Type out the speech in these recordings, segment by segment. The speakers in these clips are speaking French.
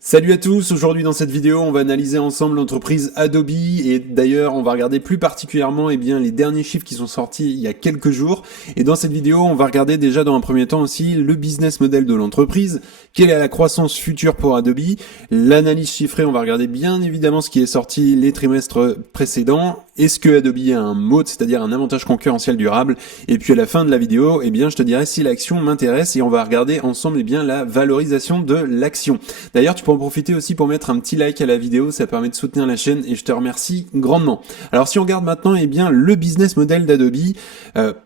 Salut à tous, aujourd'hui dans cette vidéo on va analyser ensemble l'entreprise Adobe et d'ailleurs on va regarder plus particulièrement les derniers chiffres qui sont sortis il y a quelques jours et dans cette vidéo on va regarder déjà dans un premier temps aussi le business model de l'entreprise, quelle est la croissance future pour Adobe, l'analyse chiffrée, on va regarder bien évidemment ce qui est sorti les trimestres précédents, est-ce que Adobe a un moat, c'est-à-dire un avantage concurrentiel durable, et puis à la fin de la vidéo je te dirai si l'action m'intéresse et on va regarder ensemble la valorisation de l'action. D'ailleurs tu peux en profiter aussi pour mettre un petit like à la vidéo, ça permet de soutenir la chaîne et je te remercie grandement. Alors si on regarde maintenant le business model d'Adobe,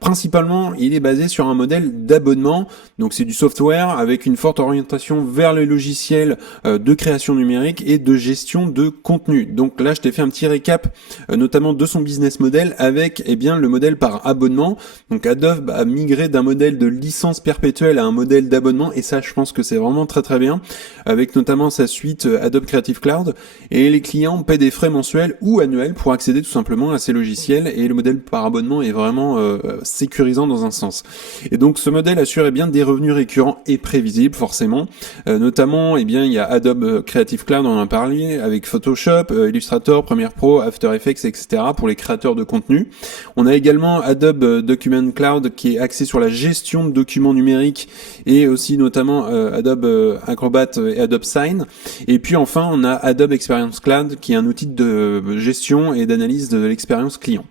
principalement il est basé sur un modèle d'abonnement, donc c'est du software avec une forte orientation vers les logiciels de création numérique et de gestion de contenu. Donc là je t'ai fait un petit récap notamment de son business model avec le modèle par abonnement. Donc Adobe a migré d'un modèle de licence perpétuelle à un modèle d'abonnement et ça je pense que c'est vraiment très très bien, avec notamment sa suite Adobe Creative Cloud, et les clients paient des frais mensuels ou annuels pour accéder tout simplement à ces logiciels, et le modèle par abonnement est vraiment sécurisant dans un sens. Et donc ce modèle assure des revenus récurrents et prévisibles forcément, notamment il y a Adobe Creative Cloud, on en a parlé, avec Photoshop, Illustrator, Premiere Pro, After Effects, etc. pour les créateurs de contenu. On a également Adobe Document Cloud qui est axé sur la gestion de documents numériques et aussi notamment Adobe Acrobat et Adobe Sign. Et puis enfin, on a Adobe Experience Cloud qui est un outil de gestion et d'analyse de l'expérience client.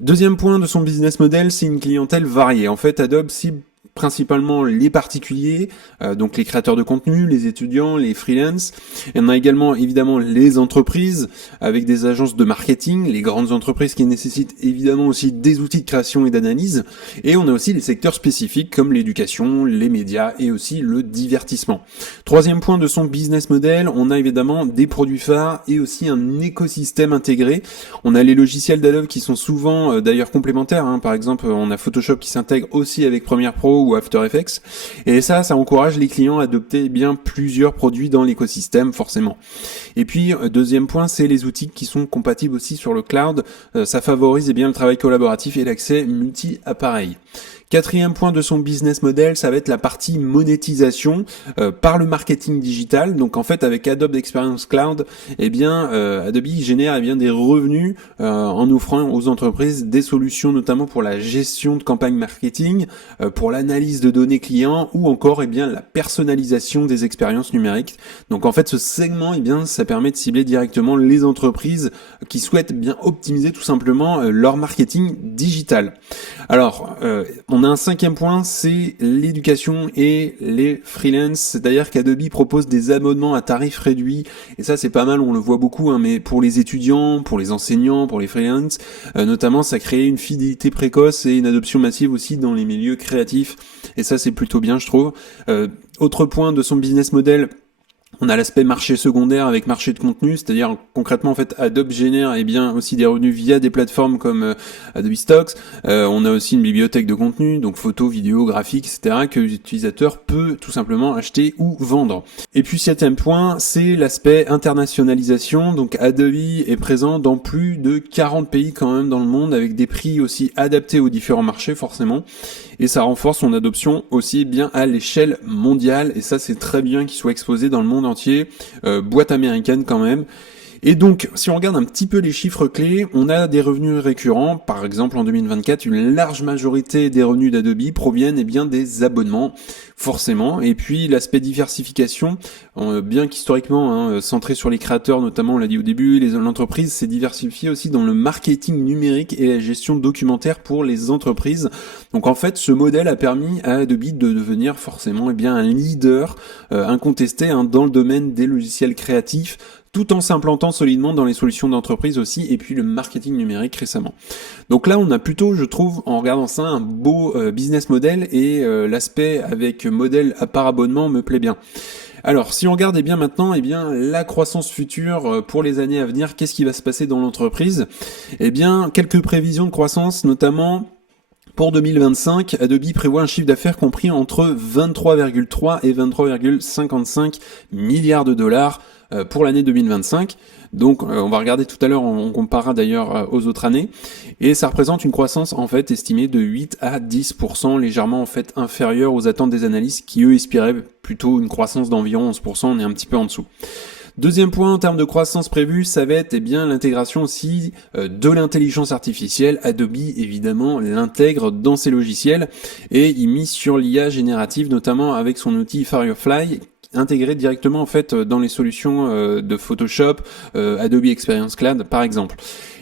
Deuxième point de son business model, c'est une clientèle variée. En fait, Adobe cible principalement les particuliers, donc les créateurs de contenu, les étudiants, les freelances. Et on a également évidemment les entreprises avec des agences de marketing, les grandes entreprises qui nécessitent évidemment aussi des outils de création et d'analyse. Et on a aussi les secteurs spécifiques comme l'éducation, les médias et aussi le divertissement. Troisième point de son business model, on a évidemment des produits phares et aussi un écosystème intégré. On a les logiciels d'Adobe qui sont souvent d'ailleurs complémentaires. Par exemple, on a Photoshop qui s'intègre aussi avec Premiere Pro ou After Effects, et ça encourage les clients à adopter plusieurs produits dans l'écosystème forcément. Et puis deuxième point, c'est les outils qui sont compatibles aussi sur le cloud, ça favorise le travail collaboratif et l'accès multi-appareil. Quatrième point de son business model, ça va être la partie monétisation par le marketing digital. Donc en fait avec Adobe Experience Cloud, Adobe génère des revenus en offrant aux entreprises des solutions notamment pour la gestion de campagnes marketing, pour l'analyse de données clients ou encore la personnalisation des expériences numériques. Donc en fait ce segment ça permet de cibler directement les entreprises qui souhaitent optimiser tout simplement leur marketing digital. Alors on a un cinquième point, c'est l'éducation et les freelance, c'est-à-dire qu'Adobe propose des abonnements à tarif réduit, et ça c'est pas mal, on le voit beaucoup, mais pour les étudiants, pour les enseignants, pour les freelance, notamment ça crée une fidélité précoce et une adoption massive aussi dans les milieux créatifs, et ça c'est plutôt bien je trouve. Autre point de son business model, on a l'aspect marché secondaire avec marché de contenu, c'est-à-dire concrètement en fait Adobe génère aussi des revenus via des plateformes comme Adobe Stocks. On a aussi une bibliothèque de contenu, donc photos, vidéos, graphiques, etc. que l'utilisateur peut tout simplement acheter ou vendre. Et puis septième point, c'est l'aspect internationalisation. Donc Adobe est présent dans plus de 40 pays quand même dans le monde avec des prix aussi adaptés aux différents marchés forcément. Et ça renforce son adoption aussi à l'échelle mondiale, et ça c'est très bien qu'il soit exposé dans le monde entier, boîte américaine quand même. Et donc, si on regarde un petit peu les chiffres clés, on a des revenus récurrents. Par exemple, en 2024, une large majorité des revenus d'Adobe proviennent des abonnements, forcément. Et puis, l'aspect diversification, bien qu'historiquement centré sur les créateurs, notamment, on l'a dit au début, l'entreprise s'est diversifiée aussi dans le marketing numérique et la gestion documentaire pour les entreprises. Donc, en fait, ce modèle a permis à Adobe de devenir forcément un leader incontesté dans le domaine des logiciels créatifs, tout en s'implantant solidement dans les solutions d'entreprise aussi, et puis le marketing numérique récemment. Donc là, on a plutôt, je trouve, en regardant ça, un beau business model, et l'aspect avec modèle par abonnement me plaît bien. Alors, si on regarde maintenant la croissance future pour les années à venir, qu'est-ce qui va se passer dans l'entreprise ? Quelques prévisions de croissance, notamment Pour 2025, Adobe prévoit un chiffre d'affaires compris entre 23,3 et 23,55 milliards de dollars pour l'année 2025. Donc on va regarder tout à l'heure, on comparera d'ailleurs aux autres années, et ça représente une croissance en fait estimée de 8 à 10%, légèrement en fait inférieure aux attentes des analystes qui eux espéraient plutôt une croissance d'environ 11%, on est un petit peu en dessous. Deuxième point en termes de croissance prévue, ça va être l'intégration aussi de l'intelligence artificielle. Adobe évidemment l'intègre dans ses logiciels et il mise sur l'IA générative, notamment avec son outil Firefly, intégré directement en fait dans les solutions de Photoshop, Adobe Experience Cloud par exemple.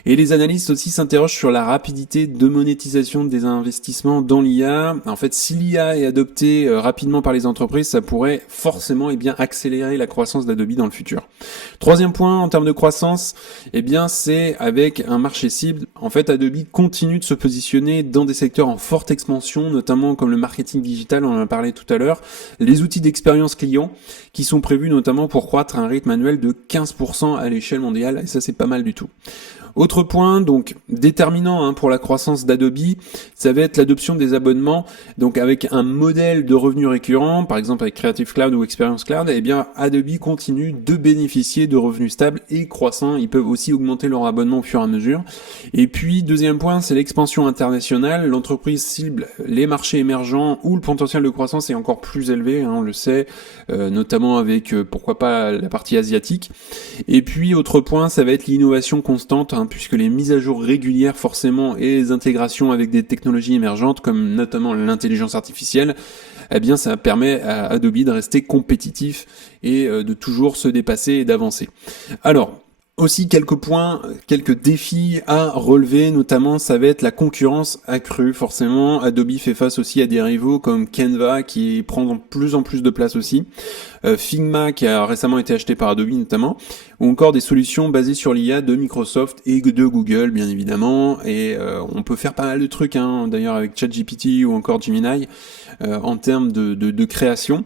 Et les analystes aussi s'interrogent sur la rapidité de monétisation des investissements dans l'IA. En fait, si l'IA est adoptée rapidement par les entreprises, ça pourrait forcément accélérer la croissance d'Adobe dans le futur. Troisième point en termes de croissance, c'est avec un marché cible. En fait, Adobe continue de se positionner dans des secteurs en forte expansion, notamment comme le marketing digital, on en a parlé tout à l'heure, les outils d'expérience client qui sont prévus notamment pour croître à un rythme annuel de 15% à l'échelle mondiale, et ça c'est pas mal du tout. Autre point, donc déterminant pour la croissance d'Adobe, ça va être l'adoption des abonnements. Donc avec un modèle de revenus récurrents, par exemple avec Creative Cloud ou Experience Cloud, Adobe continue de bénéficier de revenus stables et croissants. Ils peuvent aussi augmenter leur abonnement au fur et à mesure. Et puis deuxième point, c'est l'expansion internationale. L'entreprise cible les marchés émergents où le potentiel de croissance est encore plus élevé, on le sait, notamment avec pourquoi pas la partie asiatique. Et puis autre point, ça va être l'innovation constante, puisque les mises à jour régulières forcément et les intégrations avec des technologies émergentes comme notamment l'intelligence artificielle, ça permet à Adobe de rester compétitif et de toujours se dépasser et d'avancer. Alors, aussi quelques points, quelques défis à relever, notamment ça va être la concurrence accrue. Forcément, Adobe fait face aussi à des rivaux comme Canva qui prend de plus en plus de place aussi, Figma qui a récemment été acheté par Adobe notamment, ou encore des solutions basées sur l'IA de Microsoft et de Google bien évidemment, et on peut faire pas mal de trucs d'ailleurs avec ChatGPT ou encore Gemini en termes de création.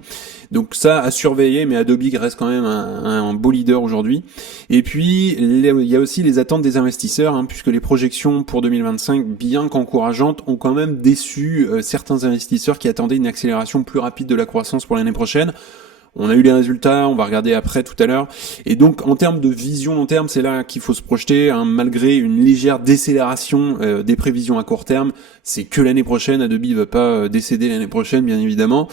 Donc ça à surveiller, mais Adobe reste quand même un beau leader aujourd'hui. Et puis il y a aussi les attentes des investisseurs, puisque les projections pour 2025, bien qu'encourageantes, ont quand même déçu certains investisseurs qui attendaient une accélération plus rapide de la croissance pour l'année prochaine. On a eu les résultats, on va regarder après tout à l'heure. Et donc en termes de vision long terme, c'est là qu'il faut se projeter, malgré une légère décélération des prévisions à court terme. C'est que l'année prochaine, Adobe va pas décéder l'année prochaine, bien évidemment.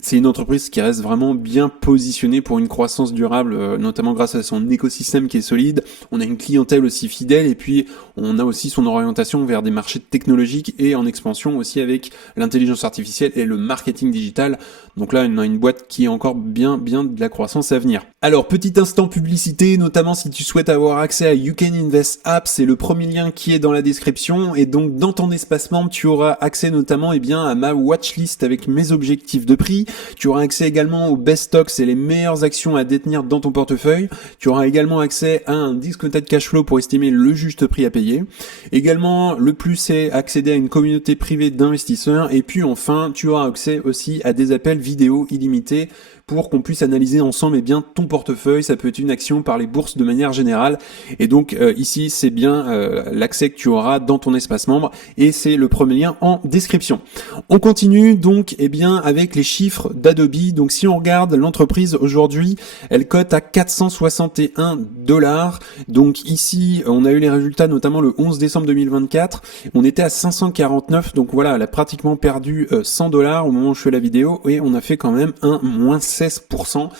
C'est une entreprise qui reste vraiment bien positionnée pour une croissance durable, notamment grâce à son écosystème qui est solide. On a une clientèle aussi fidèle, et puis on a aussi son orientation vers des marchés technologiques et en expansion aussi avec l'intelligence artificielle et le marketing digital. Donc là, on a une boîte qui est encore bien de la croissance à venir. Alors, petit instant publicité, notamment si tu souhaites avoir accès à You Can Invest App, c'est le premier lien qui est dans la description, et donc dans ton espace membre, tu auras accès notamment à ma watchlist avec mes objectifs de prix. Tu auras accès également aux best stocks et les meilleures actions à détenir dans ton portefeuille. Tu auras également accès à un discounted cash flow pour estimer le juste prix à payer. Également, le plus, c'est accéder à une communauté privée d'investisseurs, et puis enfin, tu auras accès aussi à des appels vidéo illimités pour qu'on puisse analyser ensemble ton portefeuille. Ça peut être une action par les bourses de manière générale, et donc ici c'est bien l'accès que tu auras dans ton espace membre, et c'est le premier lien en description. On continue donc avec les chiffres d'Adobe. Donc si on regarde l'entreprise aujourd'hui, elle cote à 461 $. Donc ici on a eu les résultats notamment le 11 décembre 2024, on était à 549, donc voilà, elle a pratiquement perdu 100 $ au moment où je fais la vidéo, et on a fait quand même un moins 16%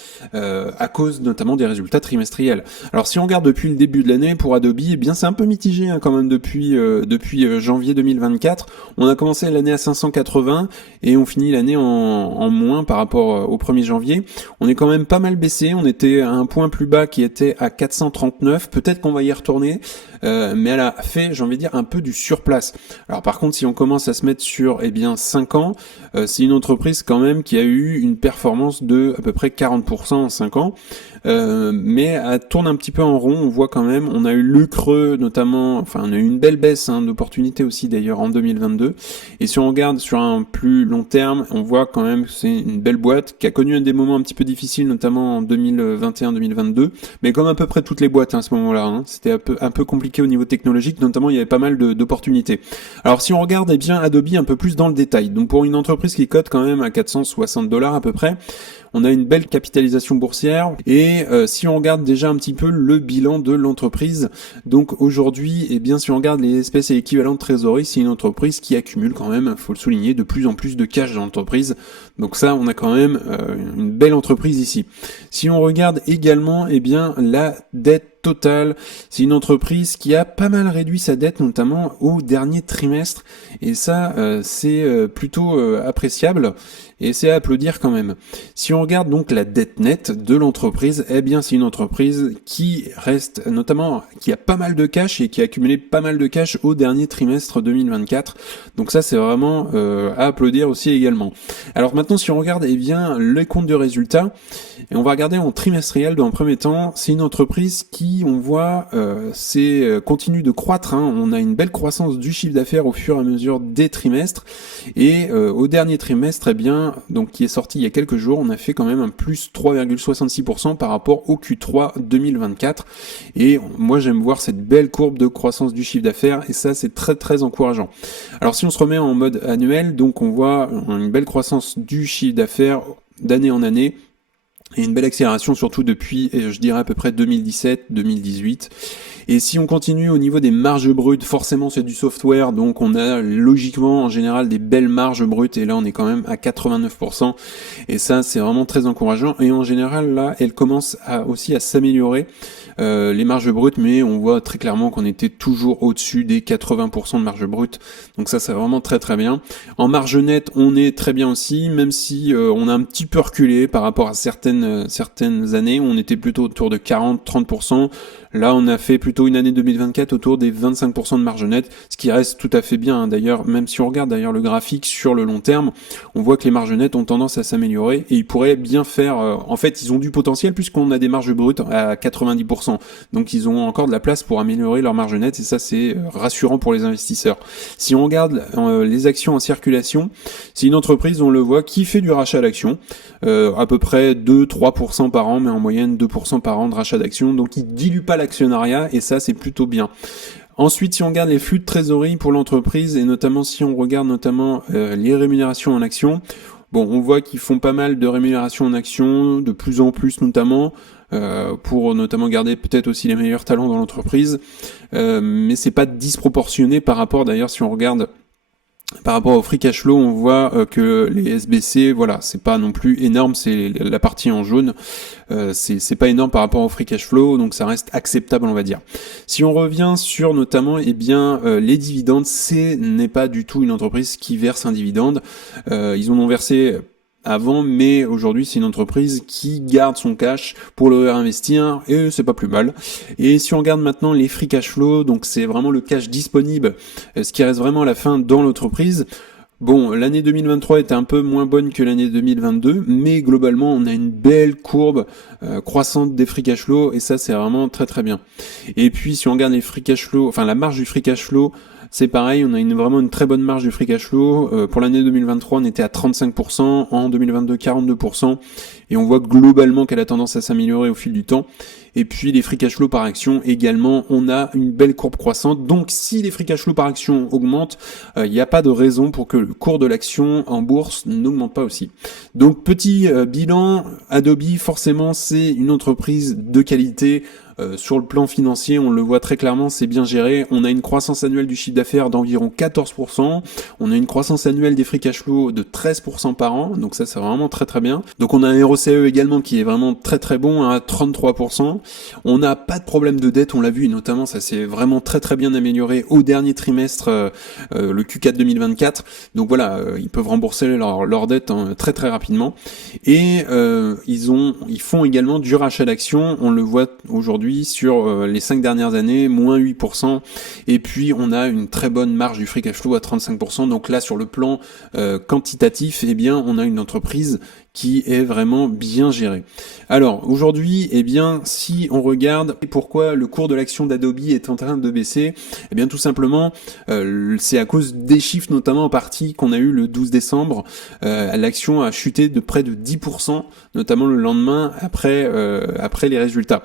à cause notamment des résultats trimestriels. Alors si on regarde depuis le début de l'année pour Adobe, c'est un peu mitigé quand même depuis janvier 2024. On a commencé l'année à 580 et on finit l'année en moins par rapport au 1er janvier. On est quand même pas mal baissé, on était à un point plus bas qui était à 439, peut-être qu'on va y retourner, mais elle a fait, j'ai envie de dire, un peu du surplace. Alors par contre, si on commence à se mettre sur 5 ans, c'est une entreprise quand même qui a eu une performance de à peu près 40% en 5 ans. mais elle tourne un petit peu en rond. On voit quand même, on a eu le creux notamment, enfin on a eu une belle baisse d'opportunités aussi d'ailleurs en 2022. Et si on regarde sur un plus long terme, on voit quand même que c'est une belle boîte qui a connu des moments un petit peu difficiles, notamment en 2021-2022, mais comme à peu près toutes les boîtes à ce moment-là, c'était un peu compliqué au niveau technologique, notamment il y avait pas mal d'opportunités. Alors si on regarde bien Adobe un peu plus dans le détail, donc pour une entreprise qui cote quand même à 460 $ à peu près, on a une belle capitalisation boursière et si on regarde déjà un petit peu le bilan de l'entreprise, donc aujourd'hui, si on regarde les espèces et équivalents de trésorerie, c'est une entreprise qui accumule quand même, faut le souligner, de plus en plus de cash dans l'entreprise. Donc ça, on a quand même une belle entreprise ici. Si on regarde également, la dette totale, c'est une entreprise qui a pas mal réduit sa dette, notamment au dernier trimestre, et ça, c'est plutôt appréciable. Et c'est à applaudir quand même. Si on regarde donc la dette nette de l'entreprise, c'est une entreprise qui reste, notamment, qui a pas mal de cash et qui a accumulé pas mal de cash au dernier trimestre 2024. Donc ça, c'est vraiment à applaudir aussi également. Alors maintenant, si on regarde les comptes de résultats, et on va regarder en trimestriel dans un premier temps, c'est une entreprise qui, on voit, continue de croître. On a une belle croissance du chiffre d'affaires au fur et à mesure des trimestres. Et au dernier trimestre, donc qui est sorti il y a quelques jours, on a fait quand même un plus 3,66% par rapport au Q3 2024. Et moi j'aime voir cette belle courbe de croissance du chiffre d'affaires et ça c'est très très encourageant. Alors si on se remet en mode annuel, donc on voit une belle croissance du chiffre d'affaires d'année en année. Et une belle accélération surtout depuis, je dirais à peu près 2017-2018. Et si on continue au niveau des marges brutes, forcément c'est du software, donc on a logiquement en général des belles marges brutes, et là on est quand même à 89%, et ça c'est vraiment très encourageant, et en général là elle commence aussi à s'améliorer, les marges brutes, mais on voit très clairement qu'on était toujours au-dessus des 80% de marge brute, donc ça c'est vraiment très très bien. En marge nette on est très bien aussi, même si on a un petit peu reculé par rapport à certaines années, on était plutôt autour de 40-30%, là on a fait plutôt une année 2024 autour des 25% de marge nette, ce qui reste tout à fait bien, d'ailleurs, même si on regarde d'ailleurs le graphique sur le long terme, on voit que les marges nettes ont tendance à s'améliorer, et ils pourraient bien faire, en fait ils ont du potentiel puisqu'on a des marges brutes à 90%, donc ils ont encore de la place pour améliorer leurs marges nettes, et ça c'est rassurant pour les investisseurs. Si on regarde les actions en circulation, c'est une entreprise, on le voit, qui fait du rachat d'actions, à peu près 2-3% par an, mais en moyenne 2% par an de rachat d'actions, donc il dilue pas l'actionnariat, et ça c'est plutôt bien. Ensuite, si on regarde les flux de trésorerie pour l'entreprise, et notamment si on regarde les rémunérations en actions, on voit qu'ils font pas mal de rémunérations en actions, de plus en plus notamment, pour notamment garder peut-être aussi les meilleurs talents dans l'entreprise, mais c'est pas disproportionné par rapport, d'ailleurs si on regarde par rapport au free cash flow, on voit que les SBC, c'est pas non plus énorme, c'est la partie en jaune, c'est pas énorme par rapport au free cash flow, donc ça reste acceptable, on va dire. Si on revient sur notamment les dividendes, ce n'est pas du tout une entreprise qui verse un dividende, ils en ont versé avant, mais aujourd'hui c'est une entreprise qui garde son cash pour le réinvestir, et c'est pas plus mal. Et si on regarde maintenant les free cash flow, donc c'est vraiment le cash disponible, ce qui reste vraiment à la fin dans l'entreprise. L'année 2023 était un peu moins bonne que l'année 2022, mais globalement on a une belle courbe croissante des free cash flow, et ça c'est vraiment très très bien. Et puis si on regarde les free cash flow, la marge du free cash flow, c'est pareil, on a vraiment une très bonne marge du free cash flow. Pour l'année 2023, on était à 35%, en 2022 42%, et on voit globalement qu'elle a tendance à s'améliorer au fil du temps. Et puis les free cash flow par action également, on a une belle courbe croissante. Donc si les free cash flow par action augmentent, il n'y a pas de raison pour que le cours de l'action en bourse n'augmente pas aussi. Donc petit bilan, Adobe forcément c'est une entreprise de qualité. Sur le plan financier, on le voit très clairement, c'est bien géré. On a une croissance annuelle du chiffre d'affaires d'environ 14%. On a une croissance annuelle des free cash flow de 13% par an. Donc ça, c'est vraiment très très bien. Donc on a un ROCE également qui est vraiment très très bon à 33%. On n'a pas de problème de dette, on l'a vu, et notamment ça s'est vraiment très très bien amélioré au dernier trimestre, le Q4 2024. Donc voilà, ils peuvent rembourser leur dette très très rapidement. Et ils font également du rachat d'actions. On le voit aujourd'hui sur les 5 dernières années, moins 8%, et puis on a une très bonne marge du free cash flow à 35%, donc là sur le plan quantitatif, on a une entreprise qui est vraiment bien géré. Alors aujourd'hui, eh bien, si on regarde pourquoi le cours de l'action d'Adobe est en train de baisser, eh bien tout simplement, c'est à cause des chiffres notamment en partie qu'on a eu le 12 décembre. L'action a chuté de près de 10%, notamment le lendemain après les résultats.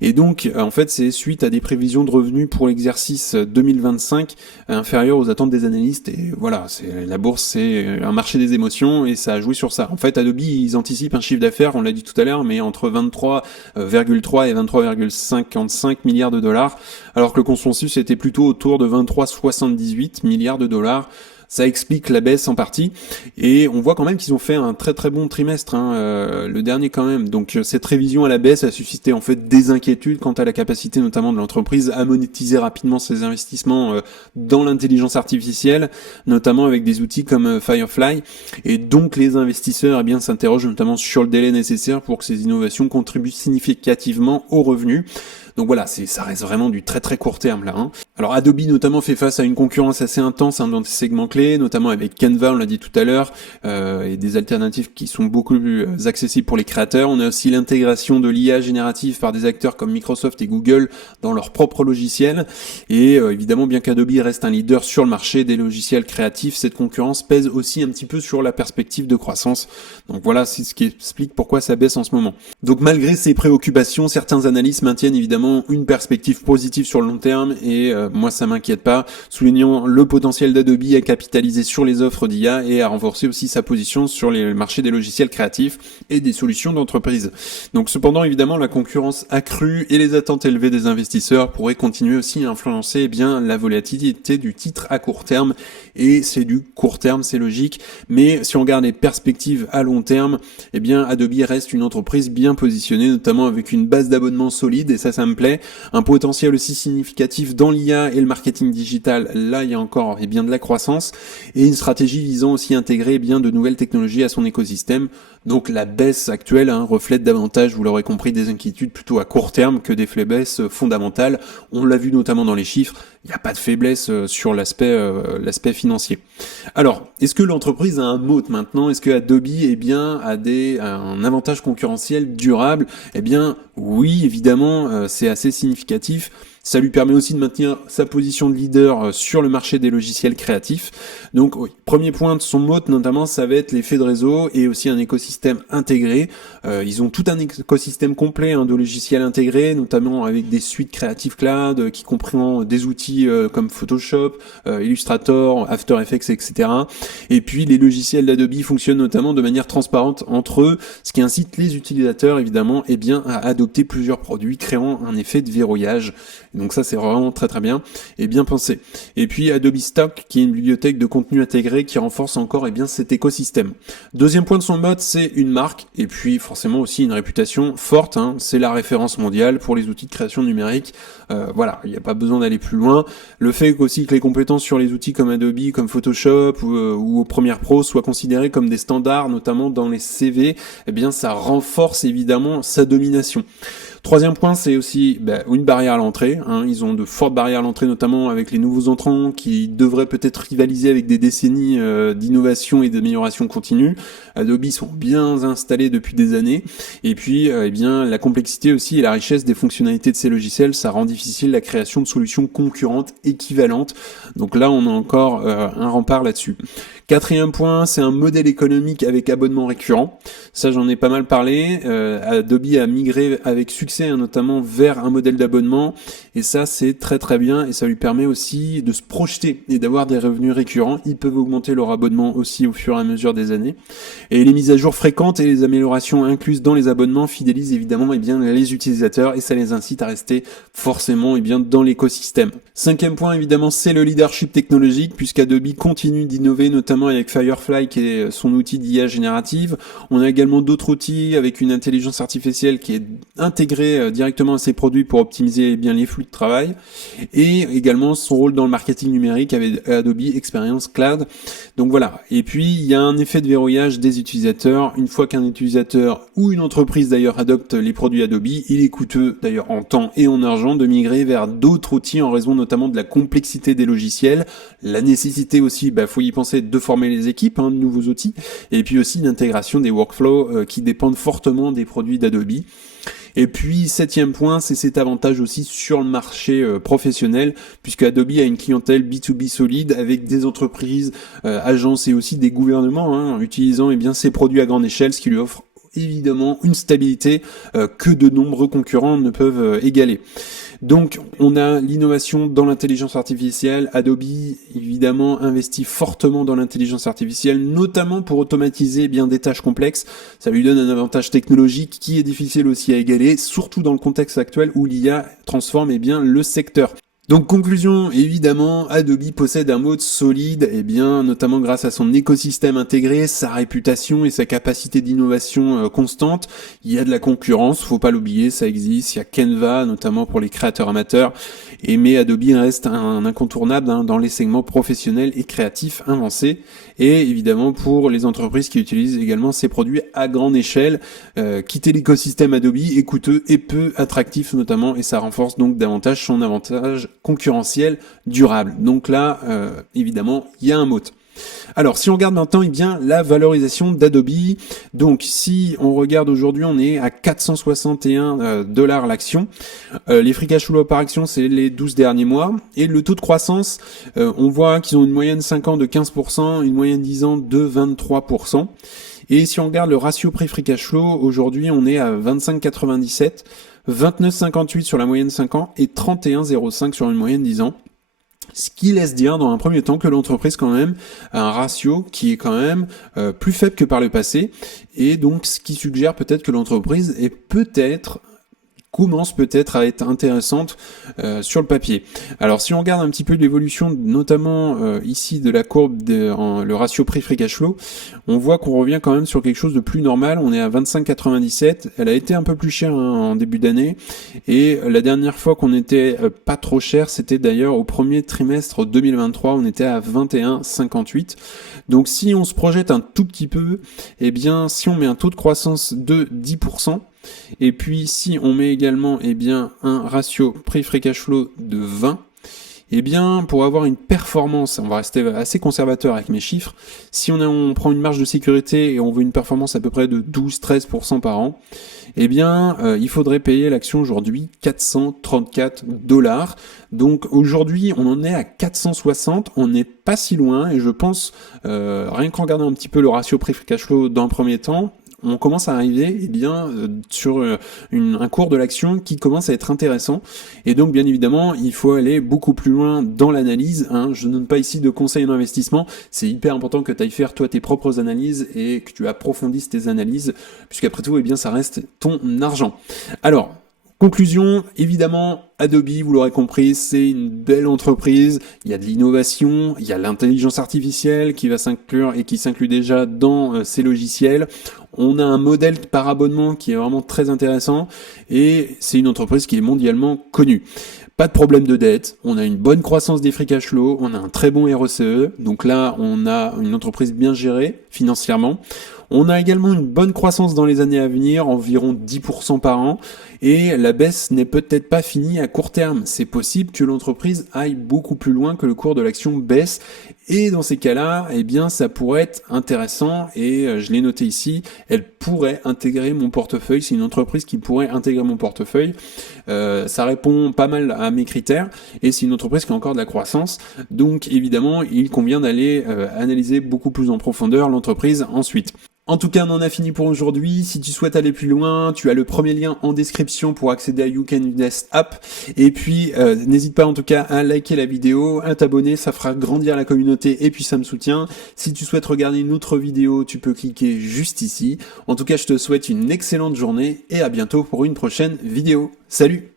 Et donc, en fait, c'est suite à des prévisions de revenus pour l'exercice 2025 inférieures aux attentes des analystes. Et voilà, la bourse, c'est un marché des émotions et ça a joué sur ça. En fait, Adobe, ils anticipent un chiffre d'affaires, on l'a dit tout à l'heure, mais entre 23,3 et 23,55 milliards de dollars, alors que le consensus était plutôt autour de 23,78 milliards de dollars. Ça explique la baisse en partie, et on voit quand même qu'ils ont fait un très très bon trimestre, le dernier quand même. Donc cette révision à la baisse a suscité en fait des inquiétudes quant à la capacité notamment de l'entreprise à monétiser rapidement ses investissements dans l'intelligence artificielle, notamment avec des outils comme Firefly, et donc les investisseurs eh bien s'interrogent notamment sur le délai nécessaire pour que ces innovations contribuent significativement aux revenus. Donc voilà, ça reste vraiment du très très court terme là. Alors Adobe notamment fait face à une concurrence assez intense dans des segments clés, notamment avec Canva, on l'a dit tout à l'heure, et des alternatives qui sont beaucoup plus accessibles pour les créateurs. On a aussi l'intégration de l'IA générative par des acteurs comme Microsoft et Google dans leurs propres logiciels. Et évidemment, bien qu'Adobe reste un leader sur le marché des logiciels créatifs, cette concurrence pèse aussi un petit peu sur la perspective de croissance. Donc voilà, c'est ce qui explique pourquoi ça baisse en ce moment. Donc malgré ces préoccupations, certains analystes maintiennent évidemment une perspective positive sur le long terme, et moi ça m'inquiète pas, soulignant le potentiel d'Adobe à capitaliser sur les offres d'IA et à renforcer aussi sa position sur les marchés des logiciels créatifs et des solutions d'entreprise. Donc cependant évidemment la concurrence accrue et les attentes élevées des investisseurs pourraient continuer aussi à influencer eh bien la volatilité du titre à court terme, et c'est du court terme, c'est logique, mais si on regarde les perspectives à long terme, eh bien Adobe reste une entreprise bien positionnée, notamment avec une base d'abonnements solide, et ça me plaît, un potentiel aussi significatif dans l'IA et le marketing digital. Là il y a encore eh bien de la croissance, et une stratégie visant aussi à intégrer eh bien de nouvelles technologies à son écosystème. Donc la baisse actuelle reflète davantage, vous l'aurez compris, des inquiétudes plutôt à court terme que des faiblesses fondamentales. On l'a vu notamment dans les chiffres, il n'y a pas de faiblesse sur l'aspect financier. Alors, est-ce que l'entreprise a un moat maintenant? Est-ce que Adobe eh bien a un avantage concurrentiel durable? Eh bien oui, évidemment, c'est assez significatif. Ça lui permet aussi de maintenir sa position de leader sur le marché des logiciels créatifs. Donc, oui, premier point de son moat, notamment, ça va être l'effet de réseau et aussi un écosystème intégré. Ils ont tout un écosystème complet de logiciels intégrés, notamment avec des suites Creative Cloud qui comprend des outils comme Photoshop, Illustrator, After Effects, etc. Et puis, les logiciels d'Adobe fonctionnent notamment de manière transparente entre eux, ce qui incite les utilisateurs, évidemment, eh bien, à adopter plusieurs produits, créant un effet de verrouillage. Donc ça c'est vraiment très très bien et bien pensé. Et puis Adobe Stock qui est une bibliothèque de contenu intégré qui renforce encore bien cet écosystème. Deuxième point de son mode, c'est une marque et puis forcément aussi une réputation forte. C'est la référence mondiale pour les outils de création numérique. Voilà, il n'y a pas besoin d'aller plus loin. Le fait aussi que les compétences sur les outils comme Adobe, comme Photoshop ou au Premiere Pro soient considérées comme des standards, notamment dans les CV, eh bien ça renforce évidemment sa domination. Troisième point, c'est aussi une barrière à l'entrée. Ils ont de fortes barrières à l'entrée, notamment avec les nouveaux entrants qui devraient peut-être rivaliser avec des décennies d'innovation et d'amélioration continue. Adobe sont bien installés depuis des années. Et puis, la complexité aussi et la richesse des fonctionnalités de ces logiciels, ça rend difficile la création de solutions concurrentes équivalentes. Donc là, on a encore un rempart là-dessus. Quatrième point, c'est un modèle économique avec abonnement récurrent. Ça, j'en ai pas mal parlé. Adobe a migré avec succès notamment vers un modèle d'abonnement, et ça c'est très très bien, et ça lui permet aussi de se projeter et d'avoir des revenus récurrents. Ils peuvent augmenter leur abonnement aussi au fur et à mesure des années, et les mises à jour fréquentes et les améliorations incluses dans les abonnements fidélisent évidemment les utilisateurs, et ça les incite à rester forcément dans l'écosystème. Cinquième point évidemment, c'est le leadership technologique, puisqu'Adobe continue d'innover notamment avec Firefly qui est son outil d'IA générative. On a également d'autres outils avec une intelligence artificielle qui est intégrée directement à ses produits pour optimiser les flux de travail, et également son rôle dans le marketing numérique avec Adobe Experience Cloud. Donc voilà. Et puis il y a un effet de verrouillage des utilisateurs. Une fois qu'un utilisateur ou une entreprise d'ailleurs adopte les produits Adobe, il est coûteux d'ailleurs en temps et en argent de migrer vers d'autres outils en raison notamment de la complexité des logiciels, la nécessité aussi, faut y penser, de former les équipes, de nouveaux outils, et puis aussi l'intégration des workflows qui dépendent fortement des produits d'Adobe. Et puis, 7e point, c'est cet avantage aussi sur le marché professionnel, puisque Adobe a une clientèle B2B solide avec des entreprises, agences et aussi des gouvernements, utilisant ces produits à grande échelle, ce qui lui offre évidemment une stabilité que de nombreux concurrents ne peuvent égaler. Donc on a l'innovation dans l'intelligence artificielle. Adobe évidemment investit fortement dans l'intelligence artificielle, notamment pour automatiser des tâches complexes. Ça lui donne un avantage technologique qui est difficile aussi à égaler, surtout dans le contexte actuel où l'IA transforme le secteur. Donc conclusion, évidemment, Adobe possède un mode solide, notamment grâce à son écosystème intégré, sa réputation et sa capacité d'innovation constante. Il y a de la concurrence, faut pas l'oublier, ça existe. Il y a Canva, notamment pour les créateurs amateurs. Mais Adobe reste un incontournable dans les segments professionnels et créatifs avancés. Et évidemment pour les entreprises qui utilisent également ces produits à grande échelle, quitter l'écosystème Adobe est coûteux et peu attractif notamment, et ça renforce donc davantage son avantage concurrentiel durable. Donc là, évidemment, il y a un moat. Alors, si on regarde maintenant, la valorisation d'Adobe. Donc, si on regarde aujourd'hui, on est à 461 $ l'action. Les free cash flow par action, c'est les 12 derniers mois. Et le taux de croissance, on voit qu'ils ont une moyenne 5 ans de 15%, une moyenne 10 ans de 23%. Et si on regarde le ratio prix free cash flow, aujourd'hui, on est à 25,97, 29,58 sur la moyenne 5 ans et 31,05 sur une moyenne 10 ans. Ce qui laisse dire dans un premier temps que l'entreprise quand même a un ratio qui est quand même plus faible que par le passé, et donc ce qui suggère peut-être que l'entreprise commence peut-être à être intéressante sur le papier. Alors si on regarde un petit peu l'évolution, notamment ici de la courbe le ratio prix free cash flow, on voit qu'on revient quand même sur quelque chose de plus normal. On est à 25,97. Elle a été un peu plus chère en début d'année, et la dernière fois qu'on était pas trop cher, c'était d'ailleurs au premier trimestre 2023, on était à 21,58. Donc si on se projette un tout petit peu, si on met un taux de croissance de 10%, et puis si on met également un ratio prix free cash flow de 20, pour avoir une performance, on va rester assez conservateur avec mes chiffres, si on prend une marge de sécurité et on veut une performance à peu près de 12-13% par an, il faudrait payer l'action aujourd'hui 434 $. Donc aujourd'hui, on en est à 460, on n'est pas si loin, et je pense, rien qu'en regardant un petit peu le ratio prix free cash flow dans le premier temps, on commence à arriver sur un cours de l'action qui commence à être intéressant, et donc bien évidemment il faut aller beaucoup plus loin dans l'analyse. Je ne donne pas ici de conseils d'investissement, c'est hyper important que tu ailles faire toi tes propres analyses et que tu approfondisses tes analyses, puisqu'après tout ça reste ton argent. Alors conclusion, évidemment, Adobe, vous l'aurez compris, c'est une belle entreprise. Il y a de l'innovation, il y a l'intelligence artificielle qui va s'inclure et qui s'inclut déjà dans ces logiciels. On a un modèle par abonnement qui est vraiment très intéressant, et c'est une entreprise qui est mondialement connue. Pas de problème de dette, on a une bonne croissance des free cash flow, on a un très bon ROCE, donc là on a une entreprise bien gérée financièrement. On a également une bonne croissance dans les années à venir, environ 10% par an, et la baisse n'est peut-être pas finie à court terme. C'est possible que l'entreprise aille beaucoup plus loin, que le cours de l'action baisse, et dans ces cas-là, ça pourrait être intéressant, et je l'ai noté ici, elle pourrait intégrer mon portefeuille, c'est une entreprise qui pourrait intégrer mon portefeuille. Ça répond pas mal à mes critères, et c'est une entreprise qui a encore de la croissance, donc évidemment il convient d'aller analyser beaucoup plus en profondeur l'entreprise ensuite. En tout cas, on en a fini pour aujourd'hui. Si tu souhaites aller plus loin, tu as le premier lien en description pour accéder à You Can Invest App. Et puis, n'hésite pas en tout cas à liker la vidéo, à t'abonner, ça fera grandir la communauté et puis ça me soutient. Si tu souhaites regarder une autre vidéo, tu peux cliquer juste ici. En tout cas, je te souhaite une excellente journée et à bientôt pour une prochaine vidéo. Salut!